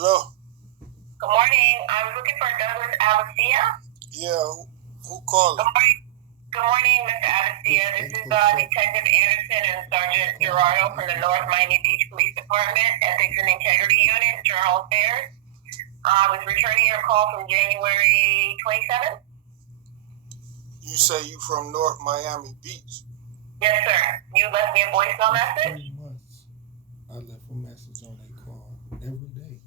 Hello? Good morning. I was looking for Douglas Alicia. Yeah, who calling? Good morning, Mr. Alicia. This is Detective Anderson and Sergeant Gerardo from the North Miami Beach Police Department, Ethics and Integrity Unit, Internal Affairs. I was returning your call from January 27th. You say you from North Miami Beach? Yes, sir. You left me a voicemail message? I left a message on their call every day.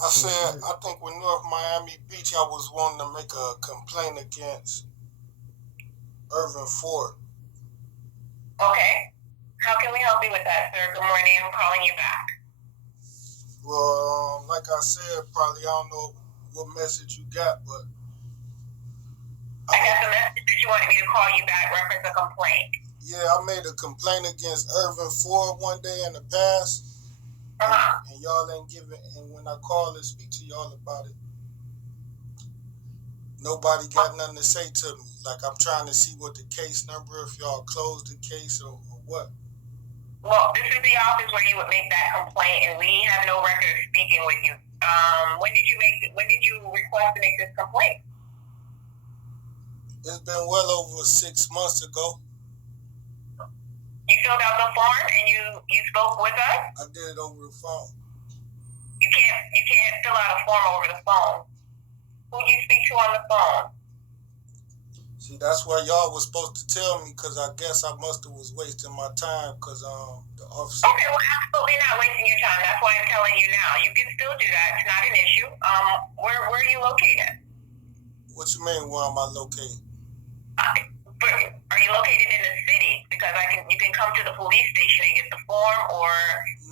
I said, I think with North Miami Beach, I was wanting to make a complaint against Ervin Ford. Okay. How can we help you with that, sir? Good morning. I'm calling you back. Well, like I said, probably I don't know what message you got, but I got the message that you wanted me to call you back, reference a complaint. Yeah, I made a complaint against Ervin Ford one day in the past. And y'all ain't giving, and when I call and speak to y'all about it, nobody got nothing to say to me. Like, I'm trying to see what the case number, if y'all closed the case or what. Well, this is the office where you would make that complaint, and we have no record of speaking with you. When did you request to make this complaint? It's been well over 6 months ago. You filled out the form and you spoke with us? I did it over the phone. You can't fill out a form over the phone. Who did you speak to on the phone? See, that's why y'all was supposed to tell me, because I guess I must have was wasting my time, because the officer... Okay, well, absolutely not wasting your time. That's why I'm telling you now. You can still do that. It's not an issue. Where are you located? What you mean, where am I located? Are you located in the city? Because you can come to the police station and get the form, or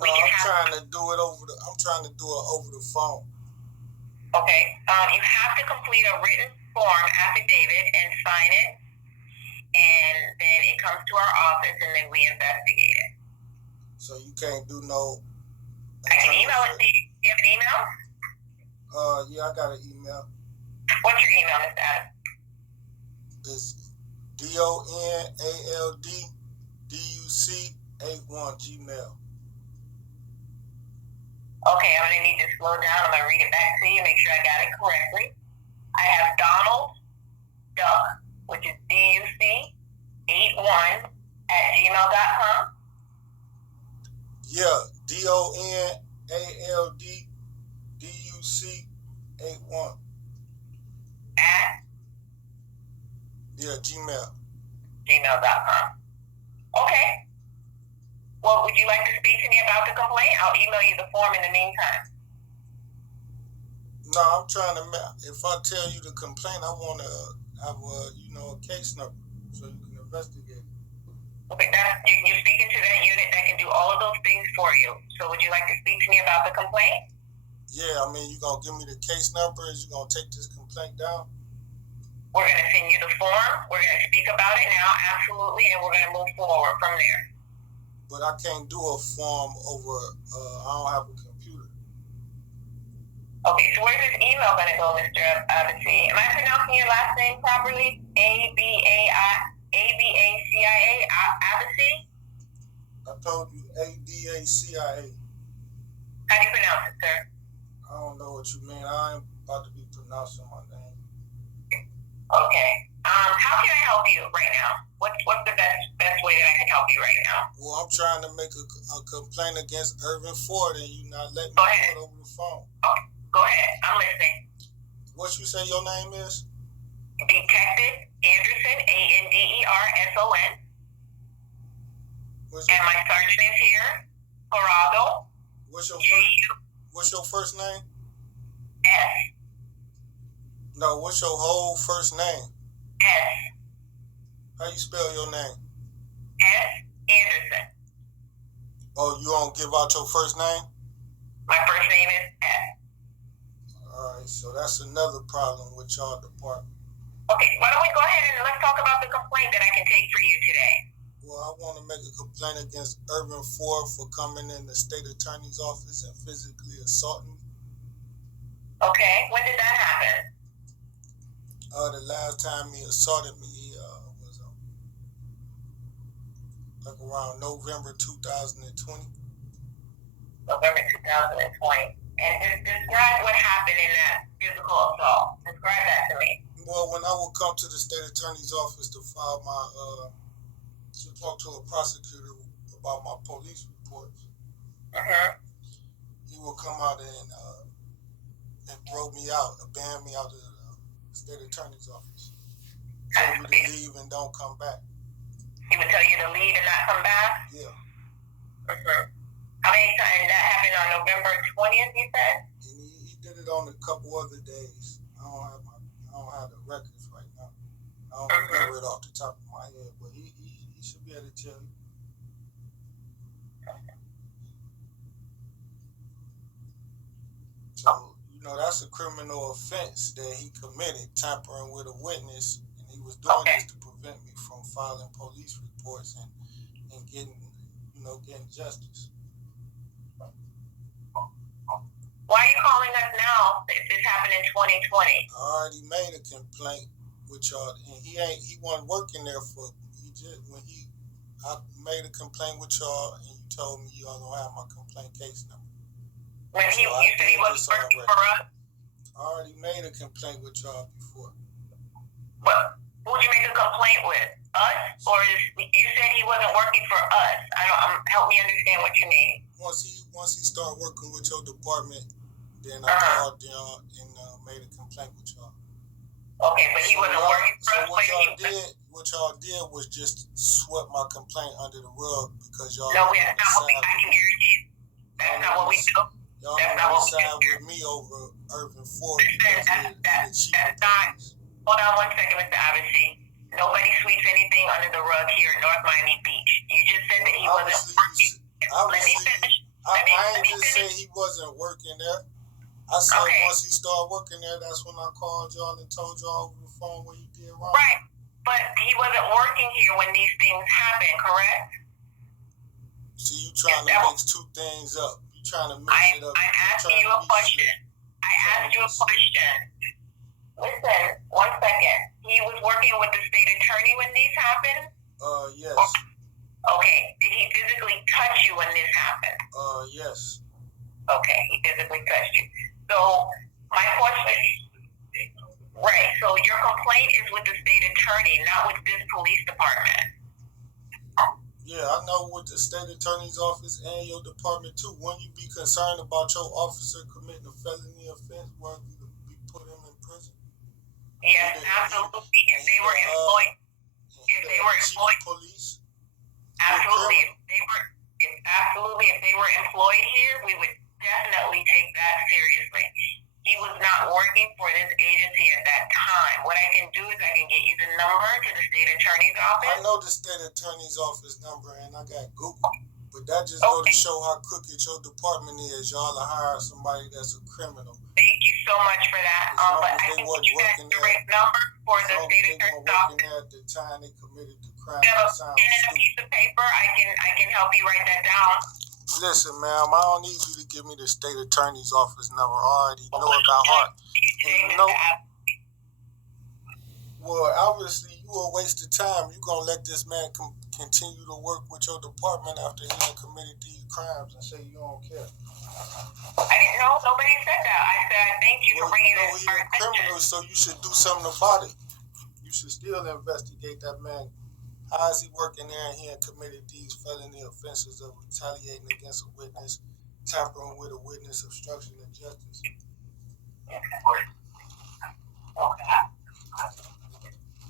no, I'm trying to do it over the phone. Okay. You have to complete a written form affidavit and sign it, and then it comes to our office, and then we investigate it. So you can't do no... I can email it to you. Do you have an email? Yeah, I got an email. What's your email, Mr. Adams? It's DONALDDUC81 Gmail. Okay, I'm going to need to slow down. I'm going to read it back to you, make sure I got it correctly. I have Donald Duck, which is DUC81 at gmail.com. Yeah, DONALDDUC81. At? Yeah, gmail.com. Okay. Well, would you like to speak to me about the complaint? I'll email you the form in the meantime. No, I'm trying to... If I tell you the complaint, I want to have a case number so you can investigate. Okay, you're speaking to that unit that can do all of those things for you. So would you like to speak to me about the complaint? Yeah, I mean, you going to give me the case number? Is you going to take this complaint down? We're going to send you the form. We're going to speak about it now, absolutely, and we're going to move forward from there. But I can't do a form over, I don't have a computer. Okay, so where's this email going to go, Mr. Abacia? Am I pronouncing your last name properly? A-B-A-C-I-A, Abacia? I told you A-D-A-C-I-A. How do you pronounce it, sir? I don't know what you mean. I ain't about to be pronouncing my name. Okay. How can I help you right now? What's the best way that I can help you right now? Well, I'm trying to make a complaint against Ervin Ford, and you not letting me do it over the phone. Okay. Go ahead. I'm listening. What you say your name is? Detective Anderson, Anderson. And my sergeant is here, Gerardo. What's your first name? S. No, what's your whole first name? S. How you spell your name? S. Anderson. Oh, you don't give out your first name? My first name is S. Alright, so that's another problem with y'all department. Okay, why don't we go ahead and let's talk about the complaint that I can take for you today. Well, I want to make a complaint against Ervin Ford for coming in the state attorney's office and physically assaulting me. Okay, when did that happen? The last time he assaulted me, was around November 2020. November 2020. And just describe what happened in that physical assault. Describe that to me. Well, when I would come to the state attorney's office to file to talk to a prosecutor about my police reports, he would come out and throw me out, ban me out of the state attorney's office. Tell me to leave and don't come back. He would tell you to leave and not come back? Yeah. How many times? That happened on November 20th, you said? And he did it on a couple other days. I don't have the records right now. I don't remember it off the top of my head, but he should be able to tell you. So, that's a criminal offense that he committed, tampering with a witness, and he was doing this to prevent me from filing police reports and getting justice. Why are you calling us now if this happened in 2020? I already made a complaint with y'all, and he wasn't working there I made a complaint with y'all, and you told me y'all don't have my complaint case number. When you said he wasn't working for us? I already made a complaint with y'all before. Well, who'd you make a complaint with? Us? Or you said he wasn't working for us? Help me understand what you mean. Once he started working with your department, then I called y'all and made a complaint with y'all. Okay, but he wasn't working for us. What y'all did was just swept my complaint under the rug because y'all. No, that's not what I can guarantee. That's not what we do. Y'all on the side with me over Ervin Ford. That's not. Hold on one second, Mr. Abbasi. Nobody sweeps anything under the rug here in North Miami Beach. You just said that he wasn't working. Let me finish. I ain't just say he wasn't working there. I said once he started working there, that's when I called y'all and told y'all over the phone what he did wrong. Right, but he wasn't working here when these things happened, correct? So you trying to mix two things up. You trying to mix it up. I'm asking you a question. I asked you a question. Listen, 1 second. He was working with the state attorney when these happened? Yes. Okay. Did he physically touch you when this happened? Yes. Okay, he physically touched you. So, my question, right, so your complaint is with the state attorney, not with this police department. Yeah, I know with the state attorney's office and your department too. Wouldn't you be concerned about your officer committing a felony offense worthy to be put him in prison? Yes, absolutely. If they were employed, police. Absolutely. If they were employed here, we would definitely take that seriously. He was not working for this agency at that time. What I can do is I can get you the number to the state attorney's office. I know the state attorney's office number, and I got Google. But that just goes to show how crooked your department is. Y'all are hiring somebody that's a criminal. Thank you so much for that. But I can get you that direct number for the state attorney's office. At the time they committed the crime. You have a pen and a piece of paper? I can help you write that down. Listen, ma'am, I don't need you to give me the state attorney's office number. I already know it by heart. Well, obviously, you a waste of time. You're going to let this man continue to work with your department after he had committed these crimes and say you don't care. I didn't know. Nobody said that. I said, thank you for bringing this to our attention. He's a criminal, so you should do something about it. You should still investigate that man. How is he working there and he had committed these felony offenses of retaliating against a witness, tampering with a witness, obstruction of justice?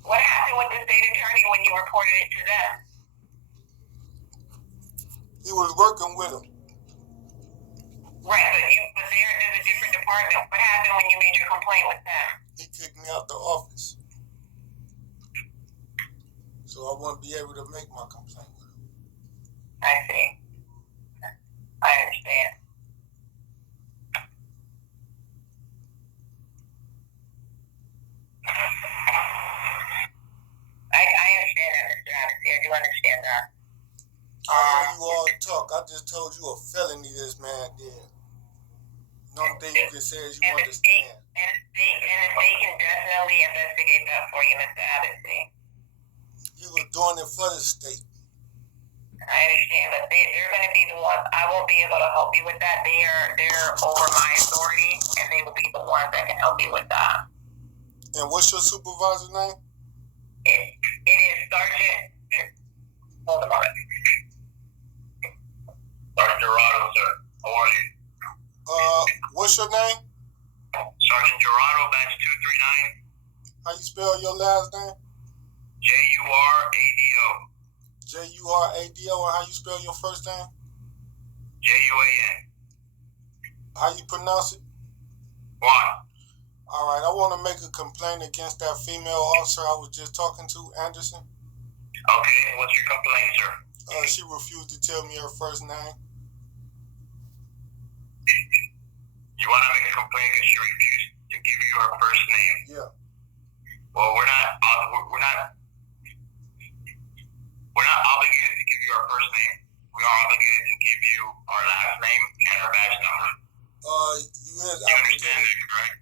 What happened with the state attorney when you reported it to them? He was working with him. Right, but there's a different department. What happened when you made your complaint with them? He kicked me out the office. So I wouldn't be able to make my complaint with him. I see. I understand. I understand that, Mr. Abbasi. I do understand that. I hear you all talk. I just told you a felony this man did. No thing you can say is you understand. And the state can definitely investigate that for you, Mr. Abbasi. He was doing it for the state. I understand, but they're going to be the ones. I won't be able to help you with that. They're over my authority, and they will be the ones that can help you with that. And what's your supervisor's name? It is Sergeant. Hold on a moment. Sergeant Gerardo, sir. How are you? What's your name? Sergeant Gerardo, batch 239. How you spell your last name? Jurado. Jurado. And how you spell your first name? Juan. How you pronounce it? Juan. All right, I want to make a complaint against that female officer I was just talking to, Anderson. Okay, what's your complaint, sir? She refused to tell me her first name. You want to make a complaint because she refused to give you her first name? Yeah. Well, we're not obligated to give you our first name. We are obligated to give you our last name and her badge number. You is You understand obligated. that, correct?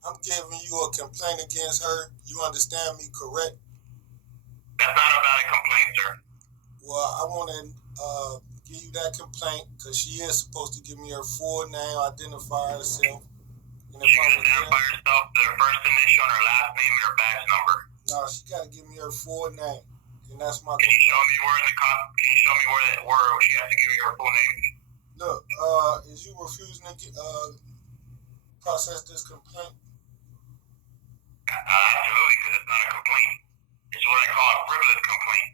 I'm giving you a complaint against her. You understand me, correct? That's not a valid complaint, sir. Well, I want to give you that complaint because she is supposed to give me her full name, identify herself. And She can identify herself, her first initial, her last name, and her badge number. No, she got to give me her full name, and that's my Can you show complaint. me where in the Can you show me where she has to give you her full name? Look, is you refusing to process this complaint? Absolutely, because it's not a complaint. It's what I call a frivolous complaint.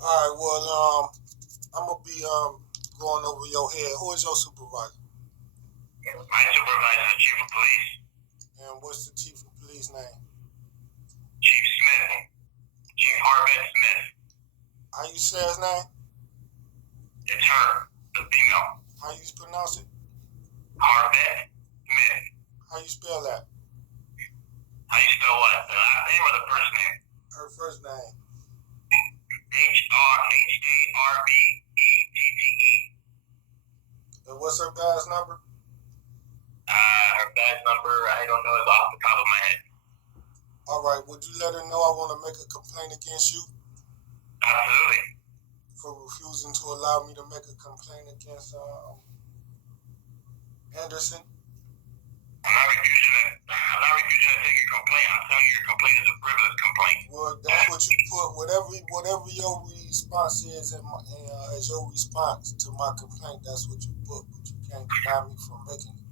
All right, well, I'm going to be going over your head. Who is your supervisor? My supervisor is the chief of police. And what's the chief of police name? Chief Smith. Chief Ervin Smith. How you say his name? It's her, the female. How you pronounce it? Ervin Smith. How you spell that? How you spell what? The last name or the first name? Her first name. Harvette. And what's her badge number? Her badge number, I don't know, is off the top of my head. All right, would you let her know I want to make a complaint against you Absolutely. for refusing to allow me to make a complaint against Anderson? I'm not refusing to take your complaint. I'm telling you your complaint is a frivolous complaint. Well, that's what you put. Whatever your response is as your response to my complaint, that's what you put. But you can't deny me from making it.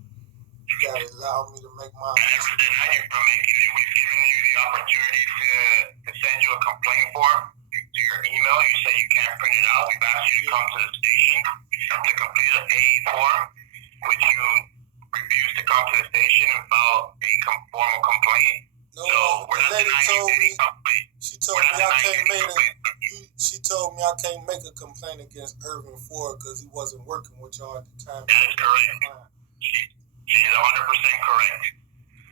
You gotta allow me to make my. I never denied you from making it. We've given you the opportunity to send you a complaint form to your email. You say you can't print it out. We've asked you to come to the station to complete an A form, which you refused to come to the station and file a formal complaint. No, So we're not the lady denying told any me. complaint. She told me I can't make She told me I can't make a complaint against Ervin Ford because he wasn't working with y'all at the time. That is correct. She's 100% correct.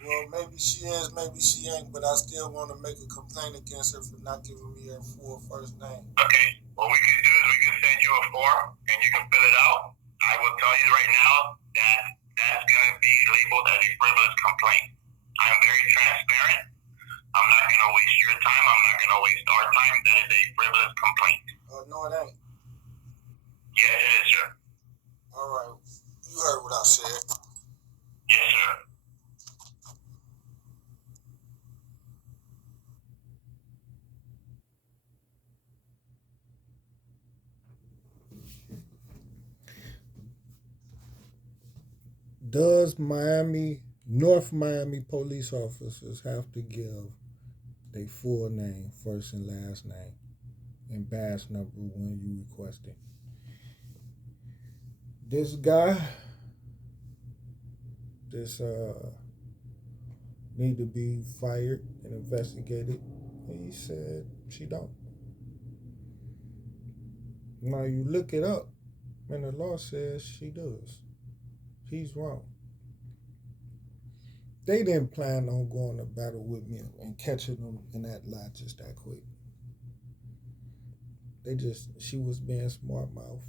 Well, maybe she is, maybe she ain't, but I still want to make a complaint against her for not giving me her full first name. Okay. What we can do is we can send you a form and you can fill it out. I will tell you right now that that's going to be labeled as a frivolous complaint. I'm very transparent. I'm not going to waste your time. I'm not going to waste our time. That is a frivolous complaint. No, it ain't. Yes, it is, sir. All right. You heard what I said. Yes, sir. Does North Miami police officers have to give their full name, first and last name, and badge number when you request it? This guy, need to be fired and investigated. And he said she don't. Now you look it up, and the law says she does. He's wrong. They didn't plan on going to battle with me and catching them in that lie just that quick. She was being smart mouth.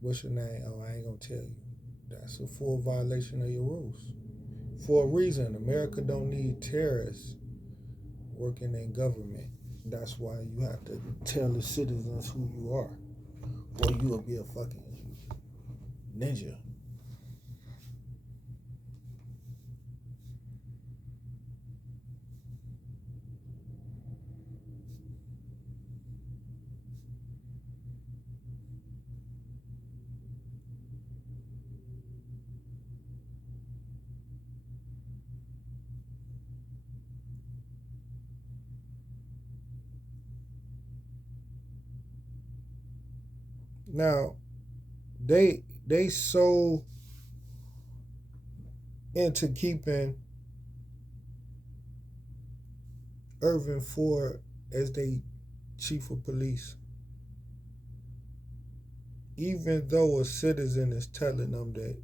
What's your name? Oh, I ain't gonna tell you. That's a full violation of your rules. For a reason, America don't need terrorists working in government. That's why you have to tell the citizens who you are, or you will be a fucking ninja. Now, they so into keeping Ervin Ford as they chief of police, even though a citizen is telling them that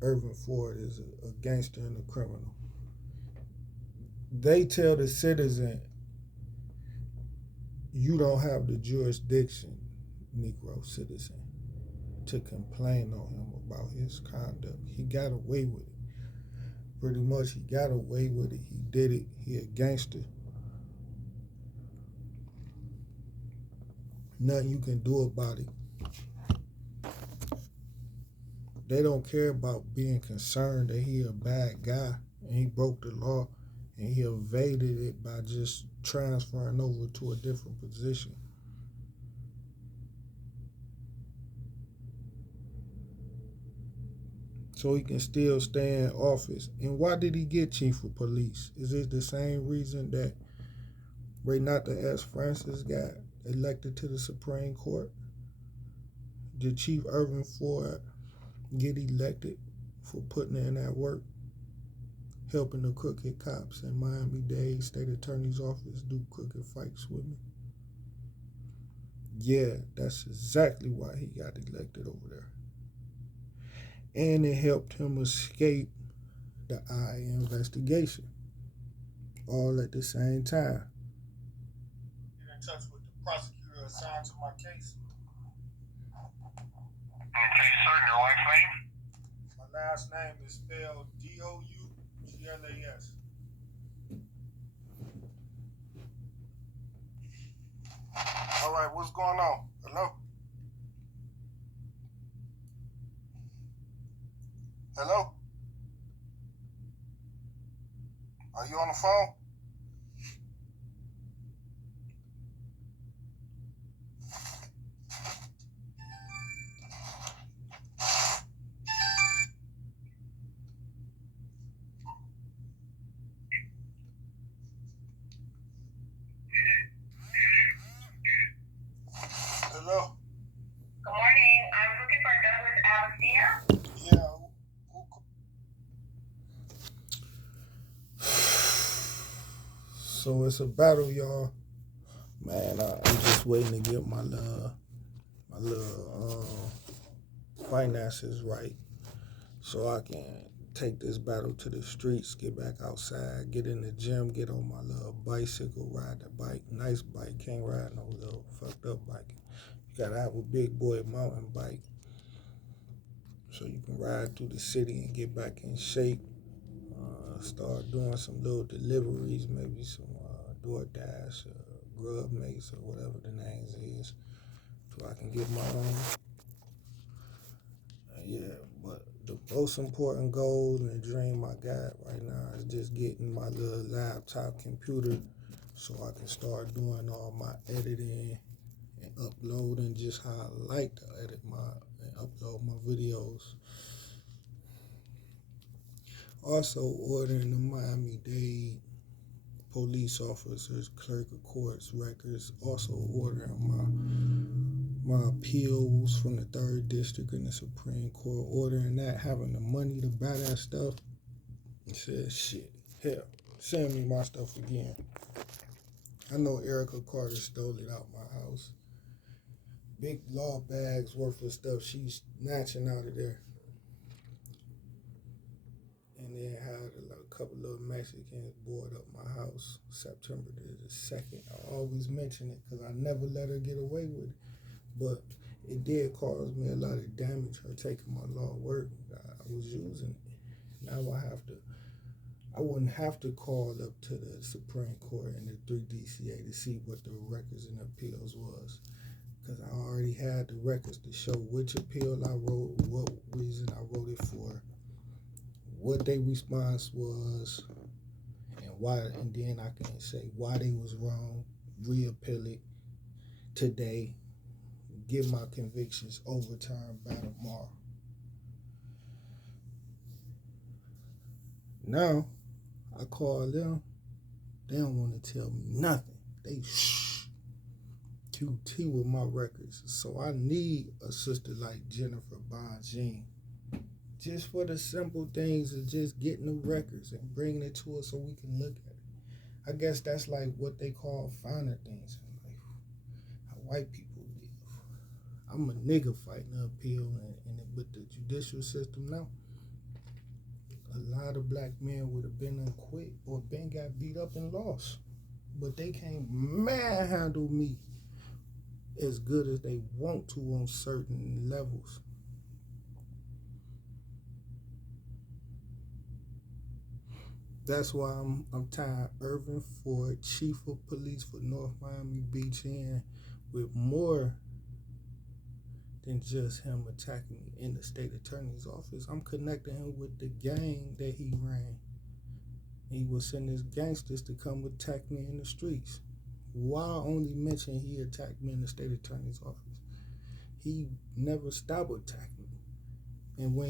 Ervin Ford is a gangster and a criminal. They tell the citizen, you don't have the jurisdiction, Negro citizen, to complain on him about his conduct. He got away with it. Pretty much, he got away with it. He did it. He a gangster. Nothing you can do about it. They don't care about being concerned that he a bad guy and he broke the law and he evaded it by just transferring over to a different position. So he can still stay in office. And why did he get chief of police? Is it the same reason that Renata S. Francis got elected to the Supreme Court? Did Chief Ervin Ford get elected for putting in that work, helping the crooked cops in Miami-Dade State Attorney's Office do crooked fights with me? Yeah, that's exactly why he got elected over there. And it helped him escape the I investigation, all at the same time. Get in touch with the prosecutor assigned to my case. Okay, sir, your wife's name? My last name is spelled Douglas. All right, what's going on? Hello? Hello? Are you on the phone? Hello? Good morning. I'm looking for Douglas Alexia. Yeah. So it's a battle, y'all. Man, I'm just waiting to get my little finances right, so I can take this battle to the streets, get back outside, get in the gym, get on my little bicycle, ride the bike. Nice bike, can't ride no little fucked up bike. You gotta have a big boy mountain bike so you can ride through the city and get back in shape. Start doing some little deliveries, maybe some DoorDash, Grub Mates, or whatever the names is, so I can get my own. Yeah, but the most important goal and dream I got right now is just getting my little laptop computer so I can start doing all my editing and uploading just how I like to edit and upload my videos. Also ordering the Miami-Dade police officers, clerk of courts records. Also ordering my appeals from the 3rd District and the Supreme Court. Ordering that, having the money to buy that stuff. And said, shit, hell, send me my stuff again. I know Erica Carter stole it out my house. Big law bags worth of stuff she's snatching out of there. And then had a couple of Mexicans board up my house September the 2nd. I always mention it because I never let her get away with it. But it did cause me a lot of damage, her taking my law work. I was using it. Now I wouldn't have to call up to the Supreme Court and the 3DCA to see what the records and appeals was. Because I already had the records to show which appeal I wrote, what reason I wrote it for, what their response was, and why. And then I can say why they was wrong, reappeal it today, get my convictions overturned by tomorrow. Now, I call them, they don't want to tell me nothing. They QT with my records. So I need a sister like Jennifer Bonjean, just for the simple things of just getting the records and bringing it to us so we can look at it. I guess that's like what they call finer things in life, how white people live. I'm a nigga fighting an appeal, and with the judicial system now, a lot of black men would have been unquit or been got beat up and lost. But they can't manhandle me as good as they want to on certain levels. That's why I'm tying Ervin Ford, Chief of Police for North Miami Beach, in with more than just him attacking me in the state attorney's office. I'm connecting him with the gang that he ran. He was sending his gangsters to come attack me in the streets. Why only mention he attacked me in the state attorney's office? He never stopped attacking me. And when